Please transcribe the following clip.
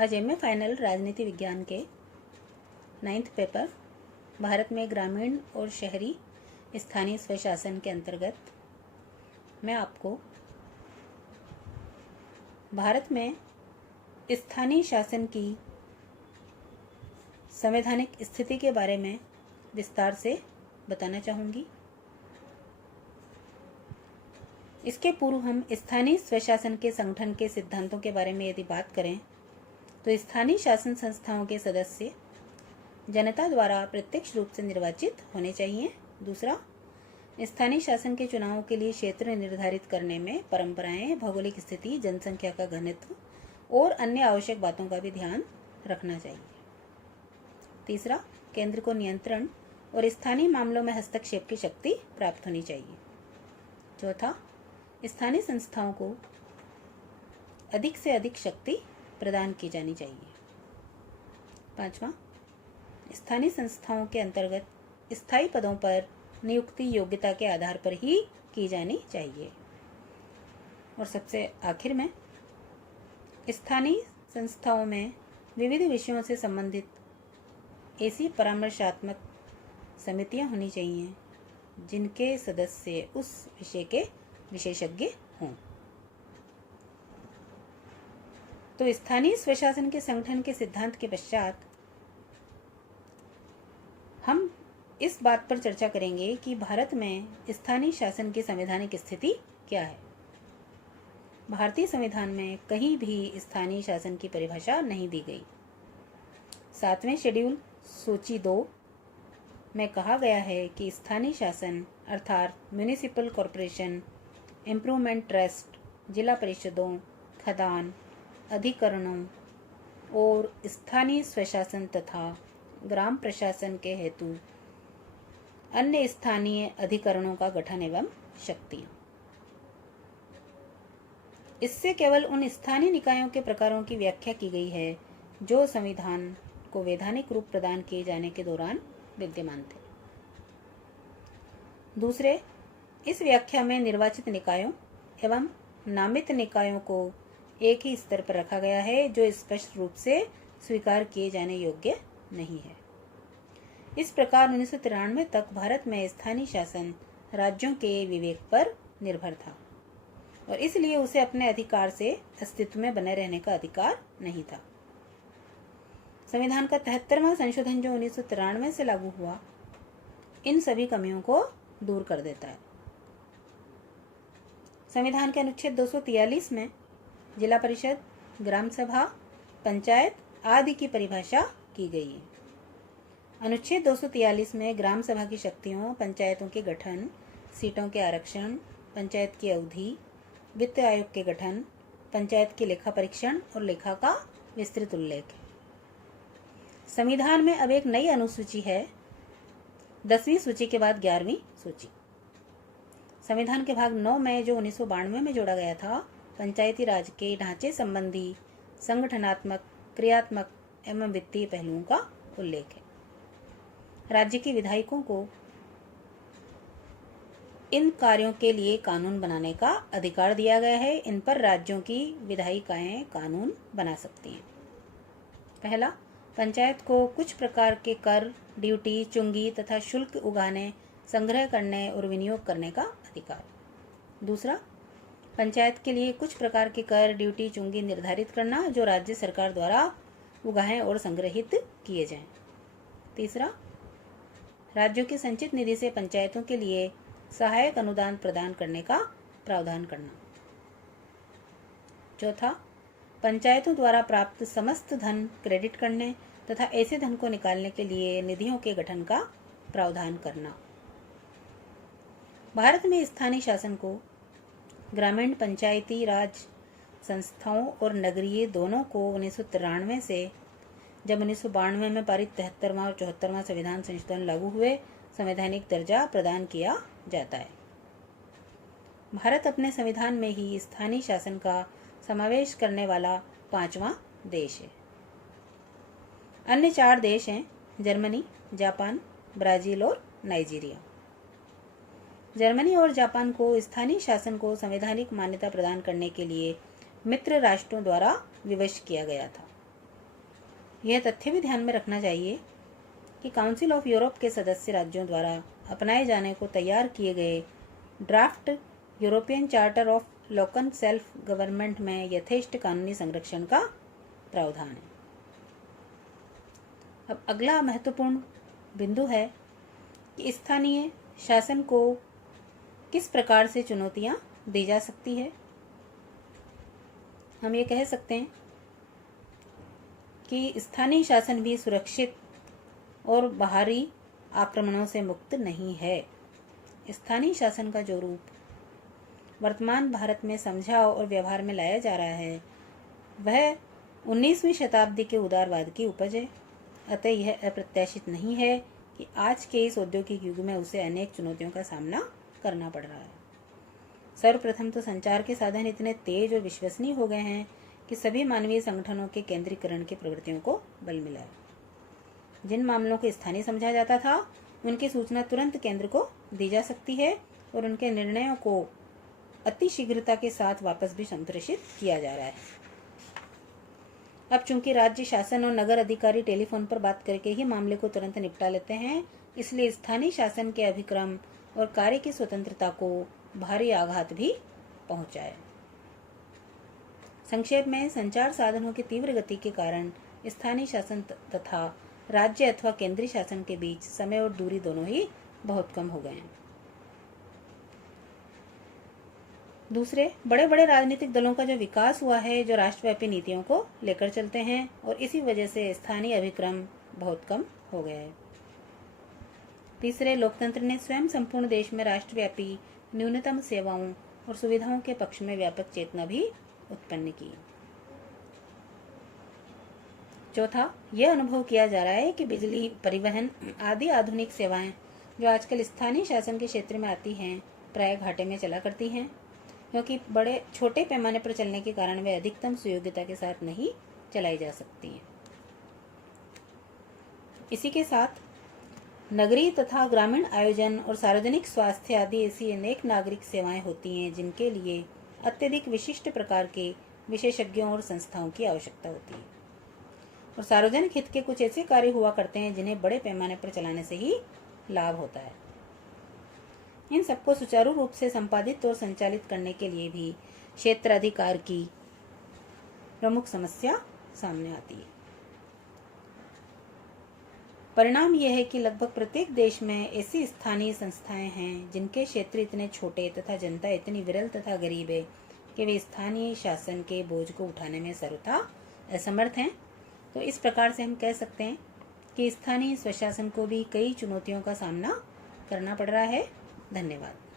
आज MA final राजनीति विज्ञान के 9th पेपर भारत में ग्रामीण और शहरी स्थानीय स्वशासन के अंतर्गत मैं आपको भारत में स्थानीय शासन की संवैधानिक स्थिति के बारे में विस्तार से बताना चाहूँगी। इसके पूर्व हम स्थानीय स्वशासन के संगठन के सिद्धांतों के बारे में यदि बात करें तो स्थानीय शासन संस्थाओं के सदस्य जनता द्वारा प्रत्यक्ष रूप से निर्वाचित होने चाहिए। दूसरा, स्थानीय शासन के चुनावों के लिए क्षेत्र निर्धारित करने में परंपराएं, भौगोलिक स्थिति, जनसंख्या का घनत्व और अन्य आवश्यक बातों का भी ध्यान रखना चाहिए। तीसरा, केंद्र को नियंत्रण और स्थानीय मामलों में हस्तक्षेप की शक्ति प्राप्त होनी चाहिए। चौथा, स्थानीय संस्थाओं को अधिक से अधिक शक्ति प्रदान की जानी चाहिए। पांचवा, स्थानीय संस्थाओं के अंतर्गत स्थायी पदों पर नियुक्ति योग्यता के आधार पर ही की जानी चाहिए। और सबसे आखिर में, स्थानीय संस्थाओं में विविध विषयों से संबंधित ऐसी परामर्शात्मक समितियां होनी चाहिए जिनके सदस्य उस विषय के विशेषज्ञ हों। तो स्थानीय स्वशासन के संगठन के सिद्धांत के पश्चात हम इस बात पर चर्चा करेंगे कि भारत में स्थानीय शासन की संवैधानिक स्थिति क्या है। भारतीय संविधान में कहीं भी स्थानीय शासन की परिभाषा नहीं दी गई। 7वें शेड्यूल सूची 2 में कहा गया है कि स्थानीय शासन अर्थात म्युनिसिपल कॉरपोरेशन, इम्प्रूवमेंट ट्रस्ट, जिला परिषदों, खदान, अधिकरणों और स्थानीय स्वशासन तथा ग्राम प्रशासन के हेतु अन्य स्थानीय अधिकरणों का गठन एवं शक्तियां। इससे केवल उन स्थानीय निकायों के प्रकारों की व्याख्या की गई है जो संविधान को वैधानिक रूप प्रदान किए जाने के दौरान विद्यमान थे। दूसरे, इस व्याख्या में निर्वाचित निकायों एवं नामित निकायों को एक ही स्तर पर रखा गया है जो स्पष्ट रूप से स्वीकार किए जाने योग्य नहीं है। इस प्रकार 1993 तक भारत में स्थानीय शासन राज्यों के विवेक पर निर्भर था और इसलिए उसे अपने अधिकार से अस्तित्व में बने रहने का अधिकार नहीं था। संविधान का 73वां संशोधन जो 1993 से लागू हुआ, इन सभी कमियों को दूर कर देता है। संविधान के अनुच्छेद 243 में जिला परिषद, ग्राम सभा, पंचायत आदि की परिभाषा की गई है। अनुच्छेद 243 में ग्राम सभा की शक्तियों, पंचायतों के गठन, सीटों के आरक्षण, पंचायत की अवधि, वित्त आयोग के गठन, पंचायत की लेखा परीक्षण और लेखा का विस्तृत उल्लेख है। संविधान में अब एक नई अनुसूची है, 10वीं सूची के बाद 11वीं सूची। संविधान के भाग 9 में जो 1992 में जोड़ा गया था, पंचायती राज के ढांचे संबंधी संगठनात्मक, क्रियात्मक एवं वित्तीय पहलुओं का उल्लेख है। राज्य के विधायकों को इन कार्यों के लिए कानून बनाने का अधिकार दिया गया है। इन पर राज्यों की विधायिकाएं कानून बना सकती हैं। पहला, पंचायत को कुछ प्रकार के कर, ड्यूटी, चुंगी तथा शुल्क उगाने, संग्रह करने और विनियोग करने का अधिकार। दूसरा, पंचायत के लिए कुछ प्रकार के कर, ड्यूटी, चुंगी निर्धारित करना जो राज्य सरकार द्वारा उगाहें और संग्रहित किए जाएं। तीसरा, राज्यों की संचित निधि से पंचायतों के लिए सहायक अनुदान प्रदान करने का प्रावधान करना। चौथा, पंचायतों द्वारा प्राप्त समस्त धन क्रेडिट करने तथा ऐसे धन को निकालने के लिए निधियों के गठन का प्रावधान करना। भारत में स्थानीय शासन को ग्रामीण पंचायती राज संस्थाओं और नगरीय दोनों को 1993 से जब 1992 में पारित 73वां और 74वां संविधान संशोधन लागू हुए, संवैधानिक दर्जा प्रदान किया जाता है। भारत अपने संविधान में ही स्थानीय शासन का समावेश करने वाला 5वां देश है। अन्य 4 देश हैं जर्मनी, जापान, ब्राजील और नाइजीरिया। जर्मनी और जापान को स्थानीय शासन को संवैधानिक मान्यता प्रदान करने के लिए मित्र राष्ट्रों द्वारा विवश किया गया था। यह तथ्य भी ध्यान में रखना चाहिए कि काउंसिल ऑफ यूरोप के सदस्य राज्यों द्वारा अपनाए जाने को तैयार किए गए draft European charter of local self government में यथेष्ट कानूनी संरक्षण का प्रावधान है। अब अगला महत्वपूर्ण बिंदु है कि स्थानीय शासन को किस प्रकार से चुनौतियां दी जा सकती है। हम ये कह सकते हैं कि स्थानीय शासन भी सुरक्षित और बाहरी आक्रमणों से मुक्त नहीं है। स्थानीय शासन का जो रूप वर्तमान भारत में समझा और व्यवहार में लाया जा रहा है वह 19वीं शताब्दी के उदारवाद की उपज है। अतः यह अप्रत्याशित नहीं है कि आज के इस औद्योगिक युग में उसे अनेक चुनौतियों का सामना करना पड़ रहा है। सर्वप्रथम तो संचार के साधन इतने तेज और विश्वसनीय हो गए हैं कि सभी मानवीय संगठनों के केंद्रीकरण की प्रवृत्तियों को बल मिला है। जिन मामलों को स्थानीय समझा जाता था उनकी सूचना तुरंत केंद्र को दी जा सकती है और उनके निर्णयों को अति शीघ्रता के साथ वापस भी संप्रेषित किया जा रहा है। अब चूंकि राज्य शासन और नगर अधिकारी टेलीफोन पर बात करके ही मामले को तुरंत निपटा लेते हैं, इसलिए स्थानीय शासन के अभिक्रम और कार्य की स्वतंत्रता को भारी आघात भी पहुंचा है। संक्षेप में, संचार साधनों की तीव्र गति के कारण स्थानीय शासन तथा राज्य अथवा केंद्रीय शासन के बीच समय और दूरी दोनों ही बहुत कम हो गए हैं। दूसरे, बड़े बड़े राजनीतिक दलों का जो विकास हुआ है, जो राष्ट्रव्यापी नीतियों को लेकर चलते हैं और इसी वजह से स्थानीय अभिक्रम बहुत कम हो गया है। तीसरे, लोकतंत्र ने स्वयं संपूर्ण देश में राष्ट्रव्यापी न्यूनतम सेवाओं और सुविधाओं के पक्ष में व्यापक चेतना भी उत्पन्न की। चौथा, यह अनुभव किया जा रहा है कि बिजली, परिवहन आदि आधुनिक सेवाएं जो आजकल स्थानीय शासन के क्षेत्र में आती हैं प्राय घाटे में चला करती हैं, क्योंकि बड़े छोटे पैमाने पर चलने के कारण वे अधिकतम सुयोग्यता के साथ नहीं चलाई जा सकती हैं। इसी के साथ नगरीय तथा ग्रामीण आयोजन और सार्वजनिक स्वास्थ्य आदि ऐसी अनेक नागरिक सेवाएं होती हैं जिनके लिए अत्यधिक विशिष्ट प्रकार के विशेषज्ञों और संस्थाओं की आवश्यकता होती है। और सार्वजनिक हित के कुछ ऐसे कार्य हुआ करते हैं जिन्हें बड़े पैमाने पर चलाने से ही लाभ होता है। इन सबको सुचारू रूप से संपादित और संचालित करने के लिए भी क्षेत्राधिकार की प्रमुख समस्या सामने आती है। परिणाम यह है कि लगभग प्रत्येक देश में ऐसी स्थानीय संस्थाएं हैं जिनके क्षेत्र इतने छोटे तथा जनता इतनी विरल तथा गरीब है कि वे स्थानीय शासन के बोझ को उठाने में सर्वथा असमर्थ हैं। तो इस प्रकार से हम कह सकते हैं कि स्थानीय स्वशासन को भी कई चुनौतियों का सामना करना पड़ रहा है। धन्यवाद।